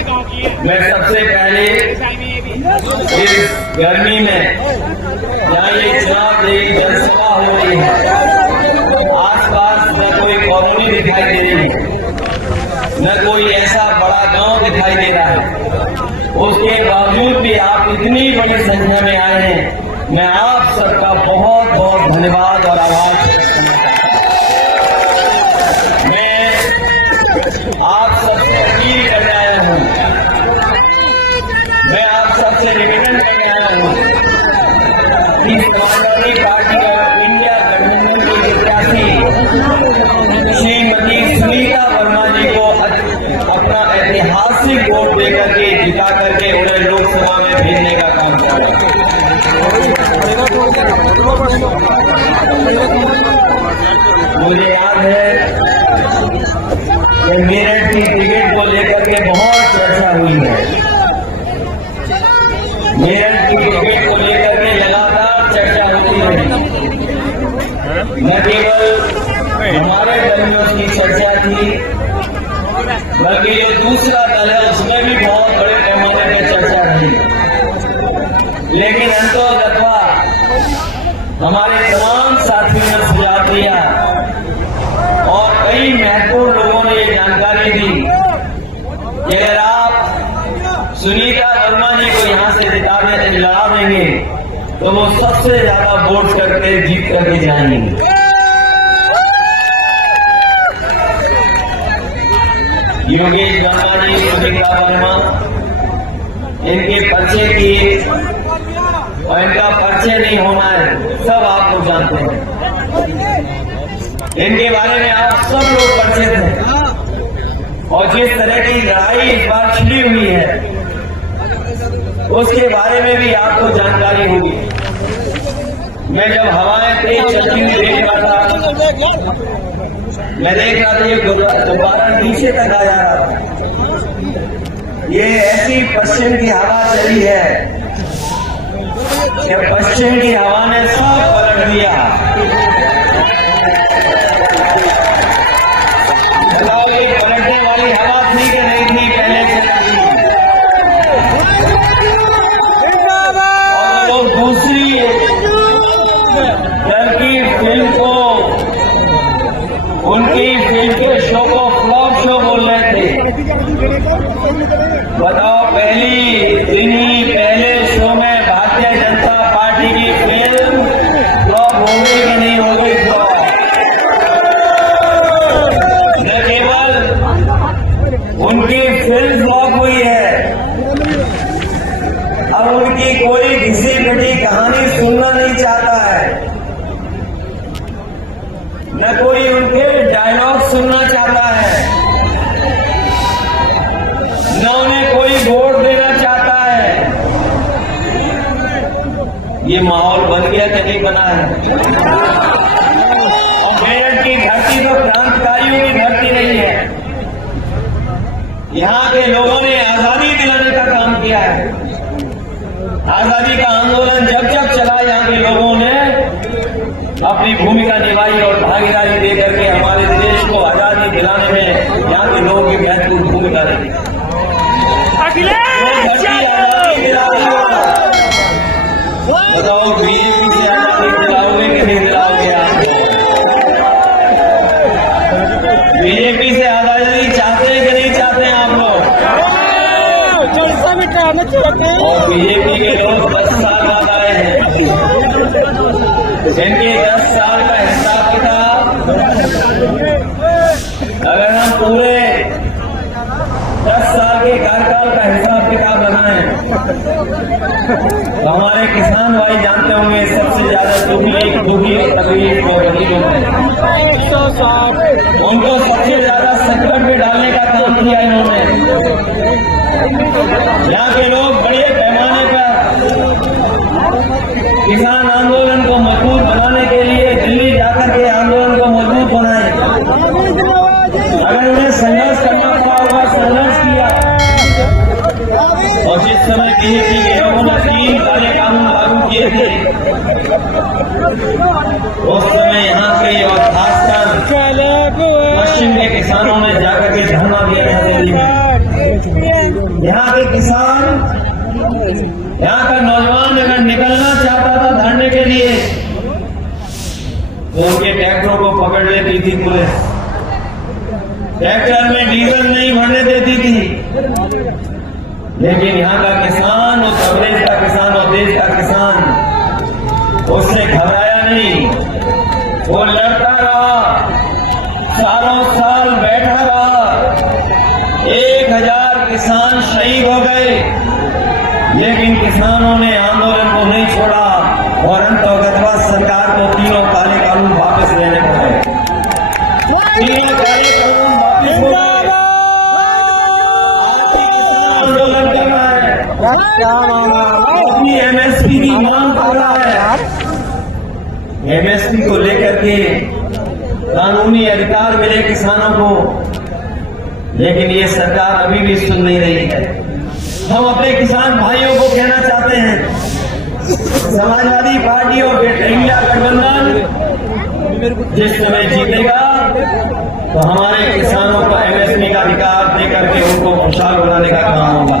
मैं सबसे पहले इस गर्मी में यहाँ ये चुनाव एक जनसभा हो रही है, आसपास न कोई कॉलोनी दिखाई दे रही है, न कोई ऐसा बड़ा गांव दिखाई दे रहा है। उसके बावजूद भी आप इतनी बड़ी संख्या में आए हैं, मैं आप सबका बहुत बहुत धन्यवाद और आभार करता हूं। मैं आप सबसे अपील करने आया हूं, मैं आप सबसे निवेदन करने आया हूं कि समाजवादी पार्टी और इंडिया गठबंधन की प्रत्याशी श्रीमती सुनीता वर्मा जी को अपना ऐतिहासिक वोट देकर के जिता करके उन्हें लोकसभा में भेजने का काम करें। मुझे याद है कि मेरठ की टिकट को लेकर के बहुत चर्चा हुई है। मेरठ की टिकट को लेकर के लगातार चर्चा होती है। न केवल हमारे दल में उसकी चर्चा थी, बल्कि जो दूसरा दल है उसमें भी बहुत बड़े पैमाने पर चर्चा रही। लेकिन अंततः हमारे तमाम साथियों ने सुझाव दिया और कई महत्वपूर्ण लोगों ने ये जानकारी दी कि अगर आप सुनीता वर्मा जी को यहां से लड़ा देंगे तो वो सबसे ज्यादा वोट करके जीत करके जाएंगे। योगेश वर्मा जी, सुनीता वर्मा, इनके पर्चे किए और इनका पर्चे नहीं होना है, सब आप लोग जानते हैं। इनके बारे में आप सब लोग परिचित हैं और जिस तरह की लड़ाई इस बार छिड़ी हुई है उसके बारे में भी आपको जानकारी होगी। मैं जब हवाएं तेज चलती हुई देख रहा था, मैं देख रहा था ये दोबारा नीचे तक आ जा रहा था। ये ऐसी पश्चिम की हवा चली है कि पश्चिम की हवा ने सब पलट दिया। बताओ ये पलटने वाली हवा थी कि नहीं थी पहले से? और वो दूसरी दल की फिल्म को, उनकी फिल्म के शो को फ्लॉप शो बोल रहे थे। बताओ पहले शो में भारतीय जनता पार्टी की फिल्म फ्लॉप हो गई कि नहीं हो गई फ्लॉप? न केवल उनकी फिल्म फ्लॉप हुई है, अब उनकी कोई घिसी पिटी कहानी सुनना नहीं चाहता है, न कोई उनके डायलॉग सुनना चाहता है, न उन्हें कोई वोट देना चाहता है। ये माहौल बन गया कि नहीं बना है? और मेरठ की धरती तो क्रांतिकारियों की धरती नहीं है। यहाँ के लोगों ने आजादी दिलाने का काम किया है। आजादी का आंदोलन जब जब चला, यहाँ के लोगों ने अपनी भूमिका निभाई और भागीदारी देकर के हमारे देश को आजादी दिलाने में यहाँ के लोगों की महत्वपूर्ण भूमिका रही। बताओ बीजेपी से आजादी दिलाओगे कि नहीं दिलाओगे? आप बीजेपी से आजादी चाहते हैं कि नहीं चाहते हैं आप लोग? और बीजेपी के लोग 10 साल बाद आए हैं, इनके 10 साल का हिसाब किताब अगर हम पूरे 10 साल के कार्यकाल का हिसाब किताब लगाएं तो हमारे किसान भाई जानते होंगे सबसे ज्यादा दुखी और तकलीफ हो रही है। उनको सबसे ज्यादा संकट में डालने का काम किया इन्होंने। यहाँ के लोग बड़े पैमाने पर किसान आंदोलन को मजबूत बनाने के लिए दिल्ली जाकर के आंदोलन को मजबूत बनाए। अगर उन्हें संघर्ष करना पड़ा होगा, संघर्ष किया। और जिस समय बीजेपी के लोगों ने 3 काले कानून लागू किए थे, उस समय यहाँ के और खासकर पश्चिम के किसानों ने जाकर के धरना दिया था दिल्ली में। यहाँ के किसान, यहाँ का नौजवान अगर निकलना चाहता था धरने के लिए तो उनके ट्रैक्टरों को पकड़ लेती थी पुलिस, ट्रैक्टर में डीजल नहीं भरने देती थी। लेकिन यहाँ का किसान, उस प्रदेश का किसान और देश का किसान उससे घबराया नहीं, वो लड़ता रहा, सालों साल बैठा रहा। 1000 किसान शहीद हो गए, लेकिन किसानों ने आंदोलन को नहीं छोड़ा और अंतर्गतवा सरकार को तीनों काले कानून वापस लेने पड़े। तीनों काले कानून वापस हो गए। आंदोलन कर रहा है, अपनी एमएसपी की मांग कर रहा है। एमएसपी को लेकर के कानूनी अधिकार मिले किसानों को, लेकिन ये सरकार अभी भी सुन नहीं रही है। हम अपने किसान भाइयों को कहना चाहते हैं, समाजवादी पार्टी और इंडिया गठबंधन जिस समय जीतेगा तो हमारे किसानों को एमएसपी का अधिकार देकर के उनको खुशहाल बनाने का काम होगा।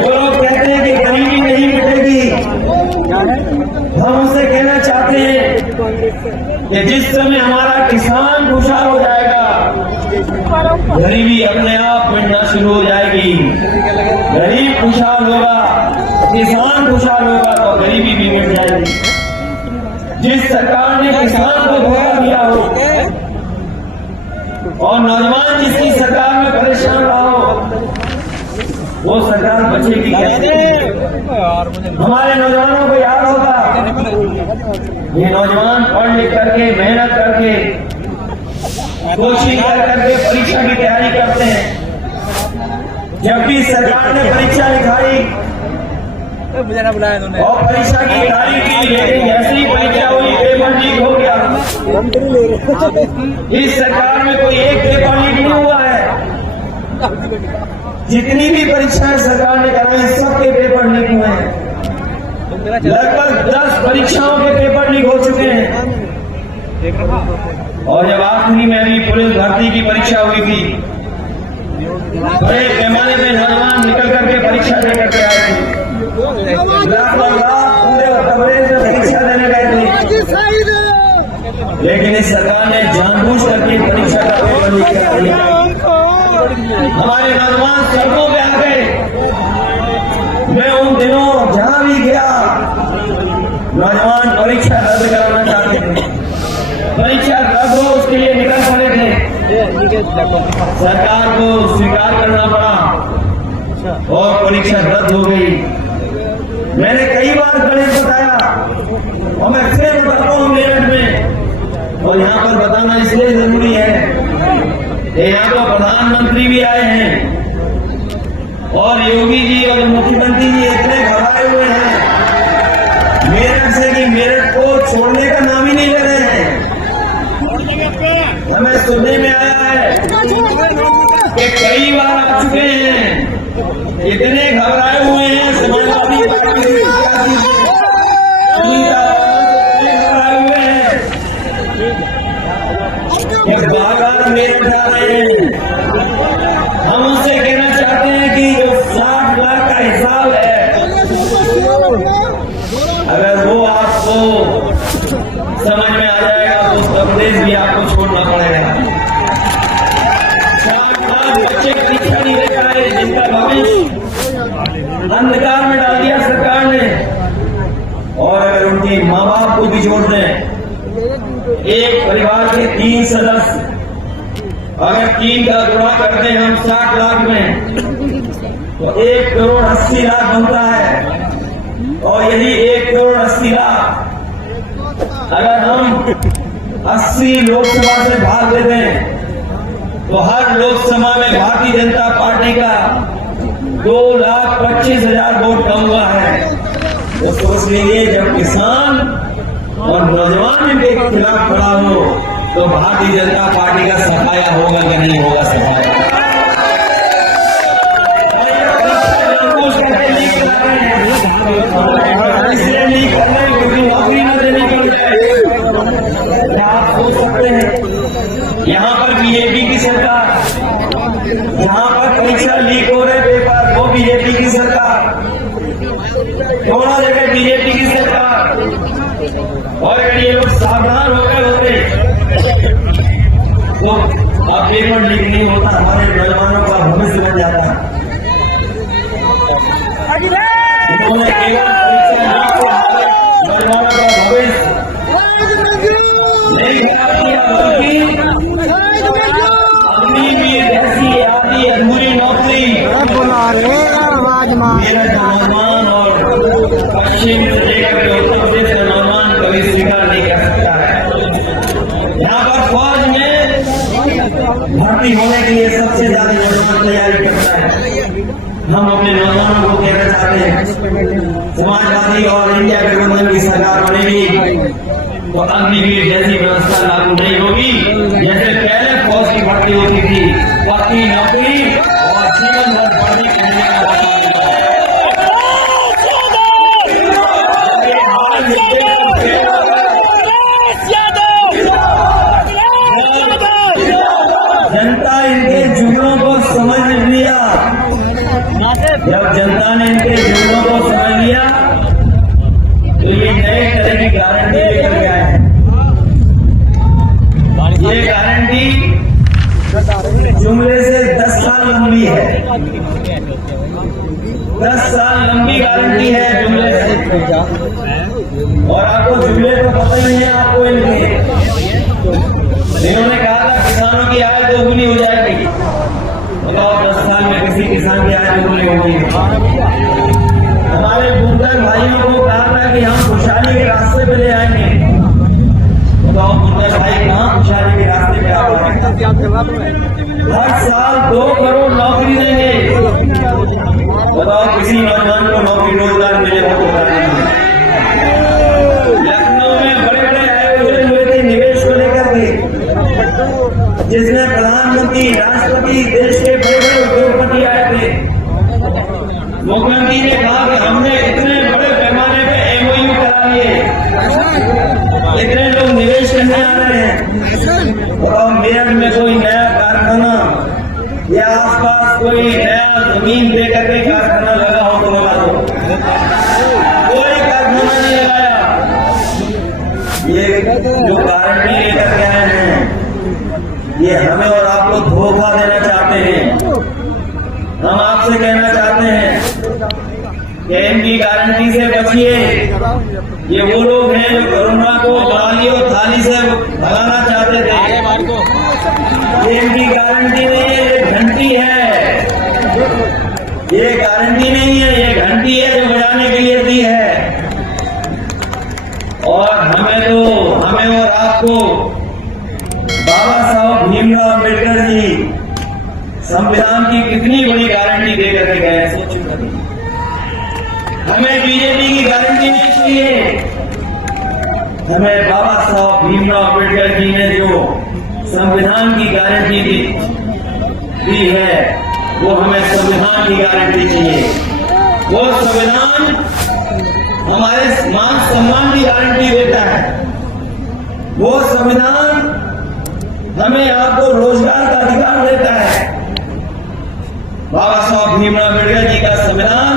वो लोग कहते हैं कि गरीबी नहीं मिटेगी, हम उनसे कहना चाहते हैं कि जिस समय हमारा किसान खुशहाल हो जाएगा, गरीबी अपने आप मिटना शुरू हो जाएगी। गरीब खुशहाल होगा, किसान खुशहाल होगा तो गरीबी भी मिट जाएगी। जिस सरकार ने किसान को धोखा दिया हो और नौजवान जिसकी सरकार में परेशान रहा हो, वो सरकार बचेगी कैसे? हमारे नौजवानों को याद होगा, ये नौजवान पढ़ लिख करके मेहनत करके कोशिश कर करके परीक्षा की तैयारी करते हैं। जब भी सरकार ने परीक्षा लिखाई और परीक्षा की तारीख की, लेकिन जैसी परीक्षा हुई पेपर लीक हो गया। इस सरकार में कोई एक पेपर लीक नहीं हुआ है। जितनी भी परीक्षाएं सरकार ने कराई सबके पेपर लीक हुए हैं। लगभग 10 परीक्षाओं के पेपर लीक हो चुके हैं। और जब आखिरी में अभी पुलिस भर्ती की परीक्षा हुई थी, बड़े पैमाने पे नौजवान निकल करके परीक्षा दे करके आए थे। पूरे उत्तर प्रदेश में परीक्षा देने गए थे, लेकिन इस सरकार ने जानबूझ करके परीक्षा का पेपर लीक कर दिया। हमारे नौजवान सड़कों पे आ गए। मैं उन दिनों जहां भी गया, नौजवान परीक्षा रद्द कराना चाहते थे। परीक्षा रद्द हो उसके लिए निकल पड़े थे। सरकार को स्वीकार करना पड़ा और परीक्षा रद्द हो गई। मैंने कई बार गणित बताया और मैं फिर बताता हूँ मेरठ में, और यहाँ पर बताना इसलिए जरूरी है कि यहाँ तो प्रधानमंत्री भी आए हैं और योगी जी और मुख्यमंत्री जी इतने घबराए हुए हैं मेरठ से कि मेरठ को छोड़ने का नाम ही नहीं ले रहे हैं। हमें सुनने में आया है कि कई बार आ चुके हैं, इतने घबराए हुए हैं समाजवादी पार्टी के घबराए हुए हैं कि बार-बार मेरठ जा रहे हैं। हम उनसे कहना चाहते हैं कि जो 60 लाख का हिसाब है, अगर वो आपको समझ में आ जाएगा तो उत्तर प्रदेश भी आपको छोड़ना पड़ेगा। 60 लाख बच्चे परीक्षा नहीं दे पाए, जिनका भविष्य अंधकार में डाल दिया सरकार ने। और अगर उनके माँ बाप को भी जोड़ दें, एक परिवार के 3 सदस्य, अगर 3 का गुणा करते हैं हम 60 लाख में तो 1,80,00,000 बनता है। और यदि 1,80,00,000 अगर हम 80 लोकसभा से भाग लेते हैं तो हर लोकसभा में भारतीय जनता पार्टी का 2,25,000 वोट कम हुआ है। तो सोच लीजिए, जब किसान और नौजवान इनके खिलाफ खड़ा हो तो भारतीय जनता पार्टी का सफाया होगा कि नहीं होगा सफाया। इसलिए लीक कर रहे हैं क्योंकि नौकरी न देने के लिए। क्या आप सोच सकते हैं, यहाँ पर बीजेपी की सरकार, परीक्षा लीक हो रहे पेपर, वो बीजेपी की सरकार, थोड़ा जगह बीजेपी की सरकार। और अगर ये लोग सावधान होकर होते तो अब पेपर लीक नहीं होता, हमारे नौजवानों का भविष्य बन जाता है। उन्होंने केवल परीक्षा लीक से हमारे नौजवानों का भविष्य नहीं खराब किया, बल्कि अपनी भी ऐसी आधी अधूरी नौकरी मेरा नौजवान और पश्चिम से लेकर के उत्तर प्रदेश का नौजवान कभी स्वीकार नहीं कर सकता है। यहाँ पर फौज में भर्ती होने के लिए सबसे ज्यादा नौजवान तैयारी करता है। हम अपने नौजवानों को कहना चाहते हैं, समाजवादी और इंडिया गठबंधन की सरकार बनेगी तो अग्निवीर जैसी व्यवस्था लागू नहीं होगी। जैसे पहले फौज की भर्ती होती थी, पक्की नौकरी और जीवन भर पढ़ने कहने का जनता इनके जुगनों को समझ लिया। जब जनता ने इनके जुगनों को समझ लिया तो ये नए तरह की गारंटी लेकर के आए हैं। ये गारंटी जुमले से 10 साल लंबी है, 10 साल लंबी गारंटी है जुमले से। और आपको जुमले तो पता ही नहीं है, आपको इन्होंने कहा था किसानों की आय दोगुनी हो जाएगी। बताओ 10 साल में किसी किसान की आय दोगुनी होगी? हमारे बुंदर भाइयों को कहा था कि हम खुशहाली के रास्ते पे ले आएंगे। बताओ बुंदर भाई कहाँ खुशहाली के रास्ते पे आ रहे? हर साल 2 करोड़ नौकरी देंगे। बताओ किसी नौजवान को नौकरी रोजगार मिलेगा तो लखनऊ में बड़े बड़े आयोजन हुए थे निवेश को लेकर के, जिसमें प्रधानमंत्री, राष्ट्रपति, देश के बड़े बड़े उद्योगपति आए थे। मुख्यमंत्री ने कहा कि हमने इतने बड़े पैमाने पे एमओयू करा लिए, इतने लोग निवेश करने आ रहे हैं। और मेरठ में कोई नया कारखाना या आसपास कोई नया जमीन देकर के कारखाना लगा हो तो लगा दो, कोई कारखाना नहीं लगाया। ये जो गारंटी लेकर के आए हैं ये हमें और आपको धोखा देना चाहते हैं। हम आपसे कहना चाहते हैं कि इनकी गारंटी से बचिए। ये वो लोग हैं जो कोरोना को थाली और थाली से भगाना चाहते थे। ये इनकी गारंटी नहीं है, ये घंटी है। ये गारंटी नहीं है, ये घंटी है जो बजाने के लिए दी है। और हमें और आपको बाबा साहब भीमराव अम्बेडकर जी संविधान की कितनी बड़ी गारंटी दे करके गए हैं, सोचिए कभी। हमें बीजेपी की गारंटी नहीं चाहिए, हमें बाबा साहब भीमराव अम्बेडकर जी ने जो संविधान की गारंटी दी है वो हमें संविधान की गारंटी चाहिए। वो संविधान हमारे मान सम्मान की गारंटी देता है। वो संविधान हमें आपको रोजगार का अधिकार देता है। बाबा साहब भीमराव अम्बेडकर जी का संविधान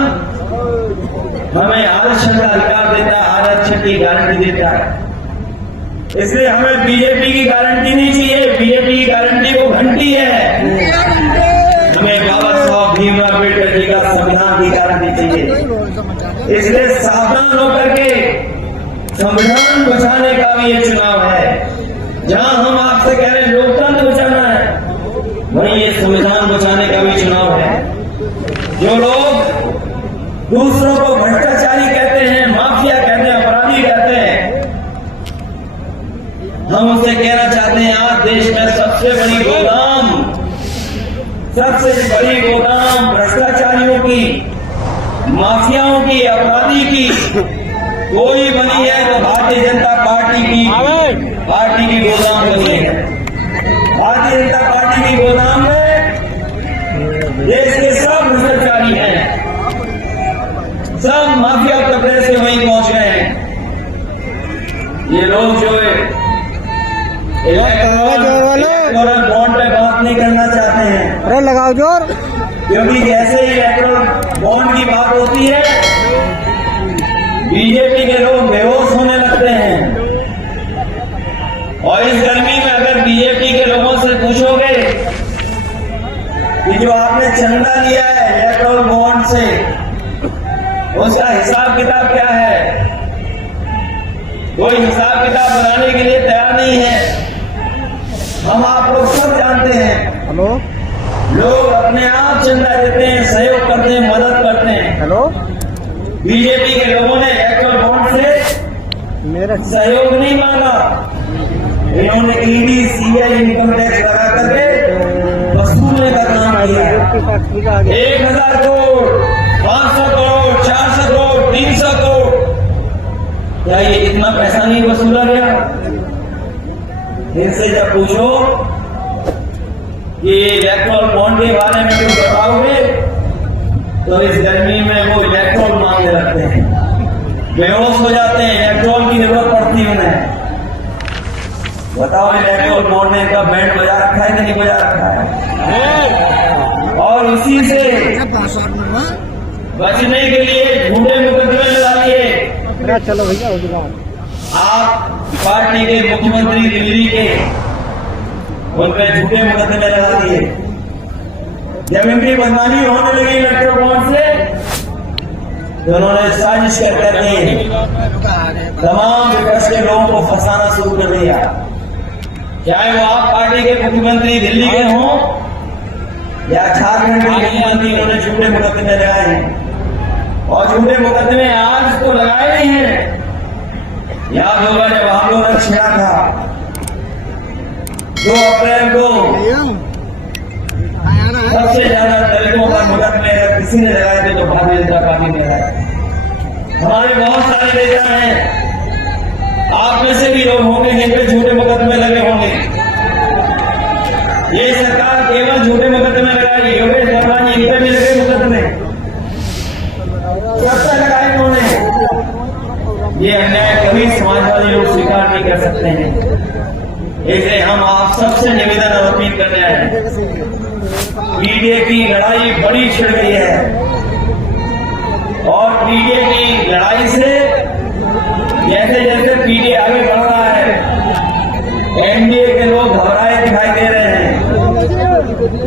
हमें आरक्षण का अधिकार देता है, आरक्षण की गारंटी देता है। इसलिए हमें बीजेपी की गारंटी नहीं चाहिए, बीजेपी की गारंटी वो घंटी है। हमें बाबा साहब भीमराव अम्बेडकर जी का संविधान की गारंटी चाहिए। इसलिए सावधान होकर के संविधान बचाने का भी ये चुनाव है। जहां हम आपसे कह रहे हैं लोकतंत्र बचाना है, वहीं ये संविधान बचाने का भी चुनाव है। जो लोग दूसरों को भ्रष्टाचारी कहते हैं, माफिया कहते हैं, अपराधी कहते हैं, हम उनसे कहना चाहते हैं आज देश में सबसे बड़ी गोदाम भ्रष्टाचारियों की, माफियाओं की, अपराधी की कोई बनी है तो भारतीय जनता पार्टी की गोदाम बनी है। भारतीय जनता पार्टी की गोदाम में देश के सब भ्रष्टाचारी हैं, सब माफिया कब्जे से वहीं पहुंच गए हैं। ये लोग जो इलेक्टोरल बॉन्ड पे बात नहीं करना चाहते हैं। लगाओ जोर। क्योंकि जैसे ही इलेक्ट्रल बॉन्ड की बात होती है बीजेपी के लोग बेहोश होने लगते हैं। और इस गर्मी में अगर बीजेपी के लोगों से पूछोगे कि जो आपने चंदा लिया है इलेक्ट्रल बॉन्ड से उसका हिसाब किताब क्या है, कोई हिसाब किताब बनाने के लिए तैयार नहीं है। हम आप लोग सब जानते हैं हेलो, लोग अपने आप चंदा देते हैं, सहयोग करते हैं, मदद करते हैं। हेलो, बीजेपी के लोगों ने इलेक्ट्रल बॉन्ड से मेरा सहयोग नहीं मांगा, इन्होंने ईडी सीबीआई इनकम टैक्स लगा करके वसूलने का काम किया है। 1000 करोड़, 500 करोड़, 400 करोड़, 300 करोड़, क्या ये इतना पैसा नहीं वसूला गया? इनसे जब पूछो कि इलेक्ट्रल बॉन्ड के बारे में कुछ बताओगे तो इस गर्मी में वो इलेक्ट्रॉल मांगने लगते हैं, बेहोश हो जाते हैं, इलेक्ट्रॉल की जरूरत पड़ती है उन्हें। बताओ इलेक्ट्रॉल बॉन्ड ने इनका बैंड बजा रखा है कि नहीं बजा रखा है? और इसी से बचने के लिए झूठे मुकदमे लगा लिए। चलो भैया हो जाओ। आप पार्टी के मुख्यमंत्री दिल्ली के उन पर झूठे मुकदमे लगा दिए। जब इनकी बदनामी होने लगी इलेक्ट्रल बॉन्ड से तो उन्होंने साजिश कर करके तमाम विपक्ष के लोगों को फंसाना शुरू कर दिया। चाहे वो आप पार्टी के मुख्यमंत्री दिल्ली के हों या झारखंड के मुख्यमंत्री, उन्होंने झूठे मुकदमे लगाए हैं। और झूठे मुकदमे आज तो लगाए नहीं हैं। याद होगा जब हम लोगों ने छेड़ा था 2 अप्रैल को सबसे ज्यादा दलितों का मुकदमे अगर किसी ने लगाए थे तो भारतीय जनता पार्टी ने लगाए। हमारे बहुत सारे नेता हैं, आप में से भी लोग होंगे जिन पे झूठे मुकदमे लगे होंगे। ये सरकार केवल झूठे मुकदमे लगाएगी। योगेश गहलोत इन पे भी लगे मुकदमे, कब तक लगाए उन्होंने? ये अन्याय कभी समाजवादी लोग स्वीकार नहीं कर सकते हैं। इसलिए हम आप सबसे निवेदन और अपील कर रहे हैं, पीडीए की लड़ाई बड़ी छिड़ गई है और पीडीए की लड़ाई से जैसे जैसे पीडीए आगे बढ़ रहा है एनडीए के लोग घबराए दिखाई दे रहे हैं।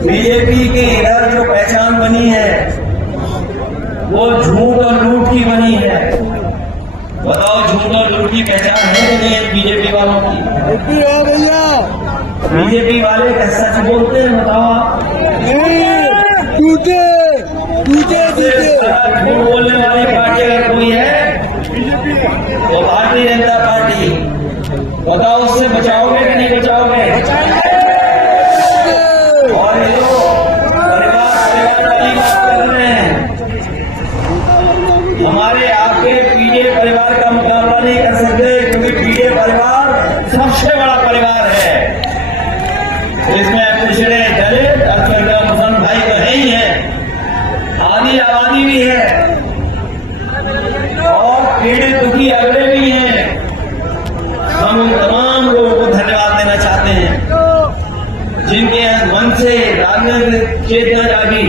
बीजेपी की इधर जो पहचान बनी है वो झूठ और लूट की बनी है। बताओ झूठ और लूट की पहचान है कि नहीं है बीजेपी वालों की? भैया बीजेपी वाले क्या सच बोलते हैं? बताओ। झूठ बोलने वाली पार्टी अगर कोई है तो भारतीय जनता पार्टी। बताओ उससे बचाओगे कि नहीं बचाओगे? और ये लोग परिवार वाली बात कर रहे हैं। हमारे आपके पीडीए परिवार का मुकाबला नहीं कर सकते क्योंकि पीडीए परिवार सबसे बड़ा परिवार है। इसमें पिछड़े दलित अल्पसंख्यक मुसलमान भाई तो है ही है, आधी आबादी भी है और पीड़ित दुखी अगले भी हैं। हम उन तमाम लोगों को धन्यवाद देना चाहते हैं जिनके मन से राजनीतिक चेतना जागी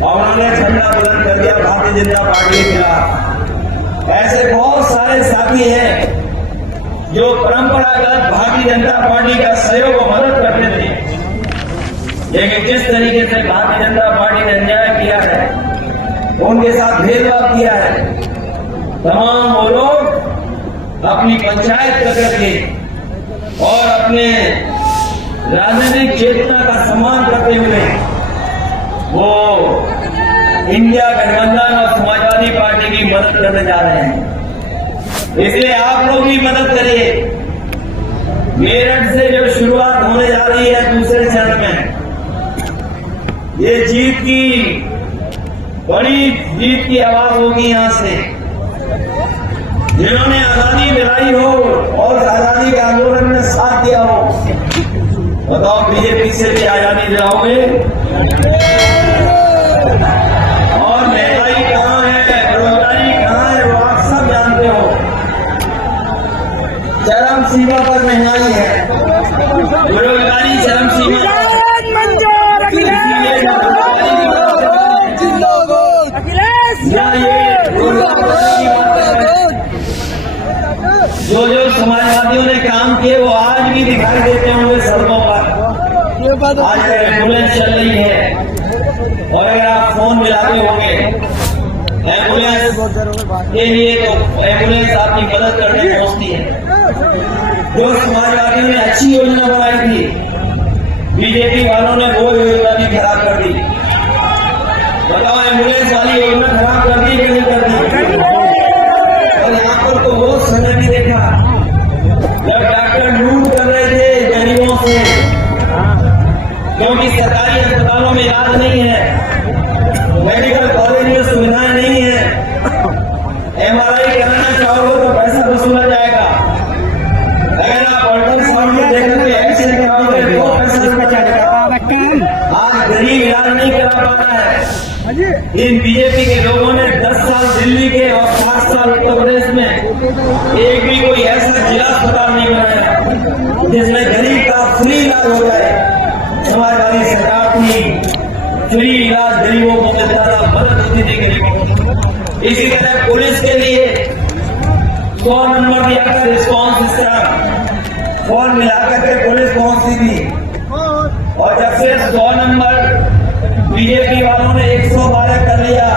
और उन्होंने झंडा बुलंद कर दिया भारतीय जनता पार्टी के खिलाफ। ऐसे बहुत सारे साथी हैं जो परंपरागत भारतीय जनता पार्टी का सहयोग और मदद करते थे, लेकिन जिस तरीके से भारतीय जनता पार्टी ने अन्याय किया है, उनके साथ भेदभाव किया है, तमाम वो लोग अपनी पंचायत कर करके और अपने राजनीतिक चेतना का सम्मान करते हुए वो इंडिया गठबंधन और समाजवादी पार्टी की मदद करने जा रहे हैं। इसलिए आप लोग भी मदद करिए। मेरठ से जो शुरुआत होने जा रही है दूसरे चरण में, ये जीत की बड़ी जीत की आवाज होगी। यहां से जिन्होंने आजादी दिलाई हो और आजादी के आंदोलन में साथ दिया हो, बताओ बीजेपी से भी आजादी दिलाओगे? और महंगाई कहां है, बेरोजगारी कहां है, वो आप सब जानते हो। चरम सीमा पर महंगाई है, बेरोजगारी चरम सीमा पर। और अगर आप फोन मिलाते होंगे एम्बुलेंस के लिए, तो एम्बुलेंस आपकी मदद करने पहुंचती है। जो समाजवादियों ने अच्छी योजना बनाई थी, बीजेपी वालों ने वो योजना भी खराब कर दी। बताओ, एम्बुलेंस वाली योजना खराब कर दी कि नहीं कर दी? और यहाँ पर तो वो समय भी देखा जब डॉक्टर लूट कर रहे थे गरीबों से, क्योंकि सरकारी अस्पतालों में इलाज नहीं है, मेडिकल कॉलेज में सुविधाएं नहीं है। MRI कराना चाहोगे तो पैसा वसूला जाएगा। अगर आप अल्ट्रासाउंड में देखकर के एक्सरे कराओगे तो पैसा जाएगा। आज गरीब इलाज नहीं करा पा रहा है। इन बीजेपी के लोगों ने 10 साल दिल्ली के और 5 साल उत्तर प्रदेश में एक भी कोई ऐसा जिला अस्पताल नहीं बनाया जिसमें गरीब का फ्री इलाज हो जाए। समाजवादी सरकार थी, फ्री इलाज गरीबों को मिलता था, मदद होती थी गरीबों को। इसी तरह पुलिस के लिए 100 नंबर दिया था रिस्पॉन्स सिस्टम, फोन मिलाकर के पुलिस पहुंचती थी। और जब से 100 नंबर बीजेपी वालों ने 112 कर लिया,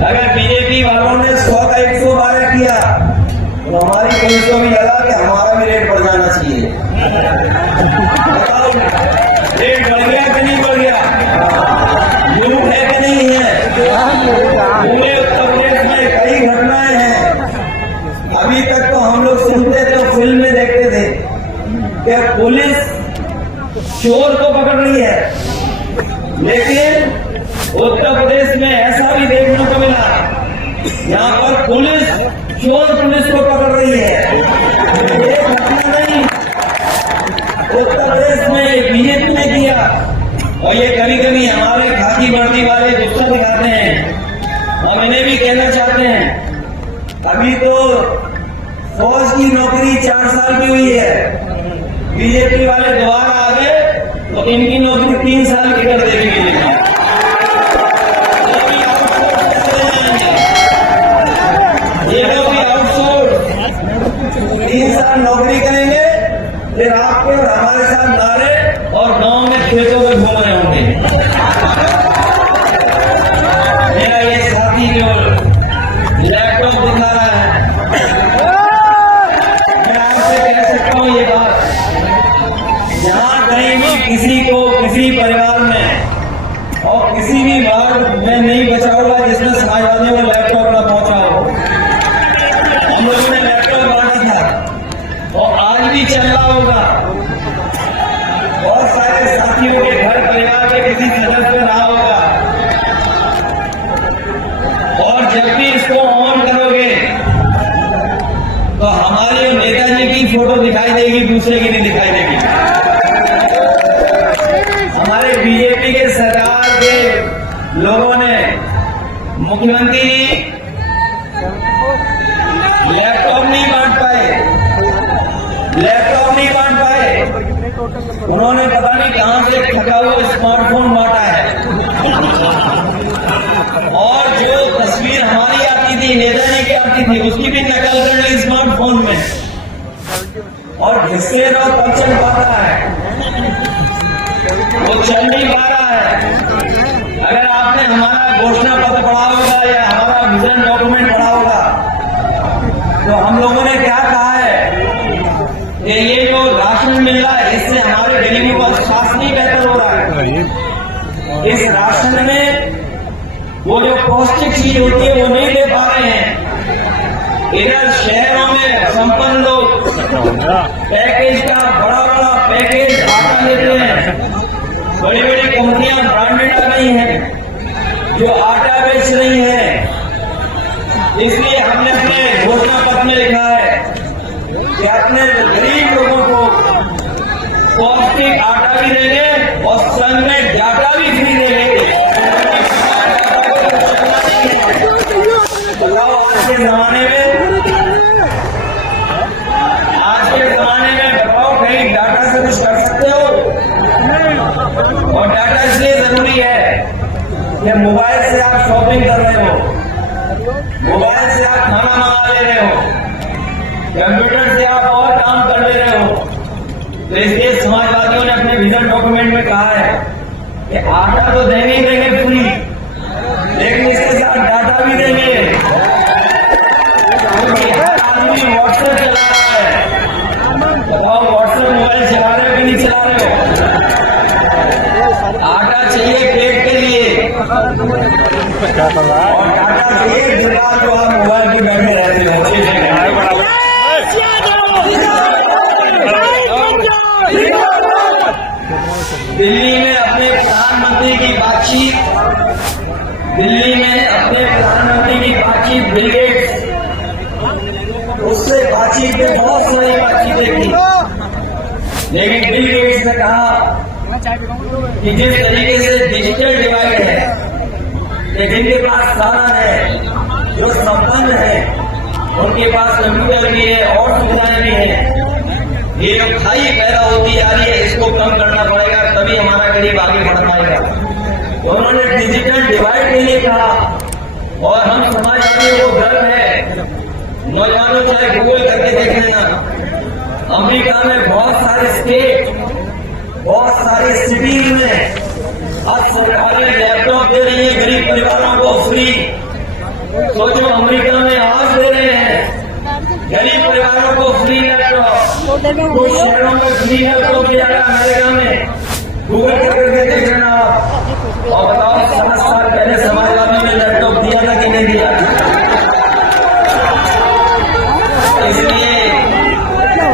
अगर बीजेपी वालों ने 100 का 112 किया तो हमारी पुलिस को भी लगा कि हमारा भी रेट बढ़ जाना चाहिए। बताओ, रेट बढ़ गया कि नहीं बढ़ गया? लूट है कि नहीं है? पूरे उत्तर प्रदेश में कई घटनाएं हैं। अभी तक तो हम लोग सुनते थे, फिल्म में देखते थे कि पुलिस चोर को पकड़ रही है, लेकिन उत्तर प्रदेश में ऐसा भी देखने को मिला, यहाँ पर पुलिस चोर पुलिस को पकड़ रही है। ये घटना नहीं, उत्तर प्रदेश में बीजेपी ने किया। और ये कभी कभी हमारे खाकी वर्दी वाले गुस्सा दिखाते हैं, हम इन्हें भी कहना चाहते हैं, अभी तो फौज की नौकरी 4 साल की हुई है, बीजेपी वाले दोबारा आ गए तो इनकी नौकरी 3 साल की कर देगी। ये लोग भी आउटसोर्स 3 साल नौकरी करेंगे, फिर आपके और हमारे साथ नारे और गांव में खेतों में घूम रहे होंगे। मेरा ये साथी जो लैपटॉप दिखा रहा है, मैं आपसे कह सकता हूं ये बात, जहां कहीं भी किसी को किसी परिवार में और किसी भी मार्ग में नहीं बचा होगा जिसमें समाजवादियों को लैपटॉप न पहुंचा हो। हम लोगों ने लैपटॉप बनाया था और आज भी चल रहा होगा। बहुत सारे साथियों के घर परिवार के किसी सदस्य में रहा होगा, और जब भी इसको ऑन करोगे तो हमारे और नेताजी की फोटो दिखाई देगी, दूसरे की नहीं दिखाई देगी। हमारे बीजेपी के सरकार के लोगों ने, मुख्यमंत्री लैपटॉप नहीं बांट पाए, उन्होंने पता नहीं कहां से ठगा हुआ स्मार्टफोन बांटा है। और जो तस्वीर हमारी आती थी, नेताजी की आती थी, उसकी भी नकल कर ली स्मार्टफोन में, और जिससे ना चल पाता है वो चल नहीं पा रहा है। अगर आपने हमारा घोषणा पत्र पढ़ा होगा या हमारा विजन डॉक्यूमेंट पढ़ा होगा, तो हम लोगों ने क्या कहा है कि ये जो राशन मिल रहा है इससे हमारे गरीबों का स्वास्थ्य नहीं बेहतर हो रहा है। इस राशन में वो जो पौष्टिक चीज होती है वो नहीं दे पा रहे हैं। इधर शहरों में संपन्न लोग पैकेज का बड़ा पैकेज आटा लेते हैं, बड़ी बड़ी कंपनियां ब्रांडेड आ गई हैं जो आटा बेच रही हैं। इसलिए हमने अपने घोषणा पत्र में लिखा है कि अपने गरीब लोगों को पौष्टिक आटा भी देंगे और संग में डाटा भी फ्री देंगे। बताओ, आज के जमाने में बताओ कहीं डाटा से कुछ कर सकते हो? और डाटा इसलिए जरूरी है कि मोबाइल से आप शॉपिंग कर रहे हो, मोबाइल से आप खाना मंगा ले रहे हो, कंप्यूटर से आप और काम कर ले रहे हो। तो इसलिए समाजवादियों ने अपने विजन डॉक्यूमेंट में कहा है कि आटा तो देंगे ही देंगे, फ्री, लेकिन इसके साथ डाटा भी देंगे। आदमी व्हाट्सएप चला रहा है, बताओ व्हाट्सएप मोबाइल चला रहे हो कि नहीं चला रहे हो? आटा चाहिए पेट के लिए और डाटा चाहिए दिन रात जो आप मोबाइल पे बैठे रहते हो। दिल्ली में अपने प्रधानमंत्री की बातचीत बिल गेट्स, उससे बातचीत में बहुत सारी बातचीतें की, लेकिन बिल गेट्स ने कहा कि जिस तरीके से डिजिटल डिवाइड है कि जिनके पास साधन है, जो संपन्न है, उनके पास कंप्यूटर भी है और सुविधाएं भी है, ये जो खाई पैदा होती जा रही है इसको कम करना पड़ेगा, तभी हमारा गरीब आगे बढ़ पाएगा। तो उन्होंने डिजिटल डिवाइड के लिए कहा और हम समाजवादी को गर्व है। नौजवानों चाहे गूगल करके देख लेना, अमेरिका में बहुत सारे स्टेट, बहुत सारे सिटीज में आज सरकारें लैपटॉप दे रही है गरीब परिवारों को फ्री। सोचो अमेरिका में आज दे रहे हैं गरीब परिवारों को फ्री लैपटॉप, कुछ शहरों में फ्री लैपटॉप दिया गया अमेरिका में, गूगल करके देख लेना आप और बताओ 7 साल पहले समाजवादी ने लैपटॉप दिया था कि नहीं दिया? इसलिए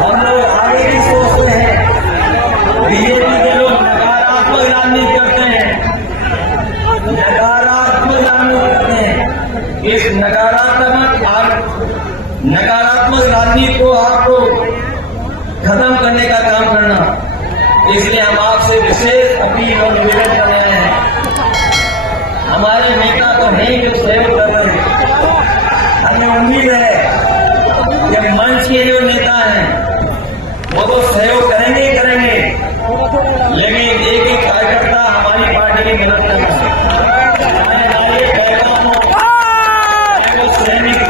हम लोग आगे की सोचते हैं। बीजेपी के लोग नकारात्मक राजनीति करते हैं, इस नकारात्मक राजनीति को आपको खत्म करने का काम करना। इसलिए हम आपसे विशेष अपील और निवेदन कर रहे हैं। हमारे नेता तो नहीं जो सहयोग कर रहे हैं, हमें उम्मीद है कि मंच के जो नेता हैं वो तो सहयोग करेंगे ही करेंगे, लेकिन एक एक कार्यकर्ता हमारी पार्टी की मदद करेगा। सैनिक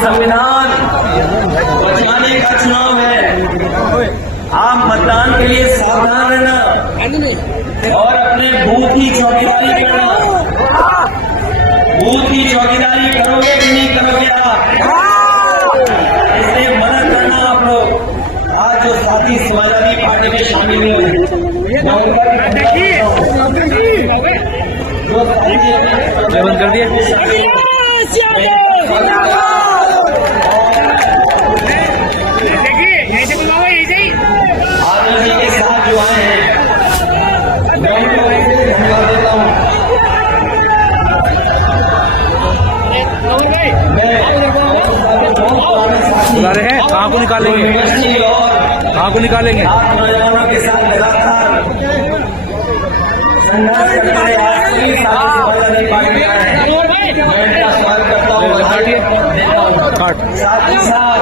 संविधान बचाने का चुनाव है। आप मतदान के लिए सावधान रहना और अपने बूथ की चौकीदारी करना। बूथ की चौकीदारी करोगे कि नहीं करोगे आप? इसलिए मदद करना आप लोग। आज जो साथी समाजवादी पार्टी में शामिल हुए हैं, बंद कर दिया। आनंद जी के साथ जो आए हैं मैं उनको धन्यवाद देता हूँ। बुला रहे हैं, कहाँ को निकालेंगे? कहाँ को निकालेंगे? नौजवानों के साथ लगातार संघर्ष करते रहे, मैं इनका स्वागत करता हूँ, बधाई देता हूँ। साथ ही साथ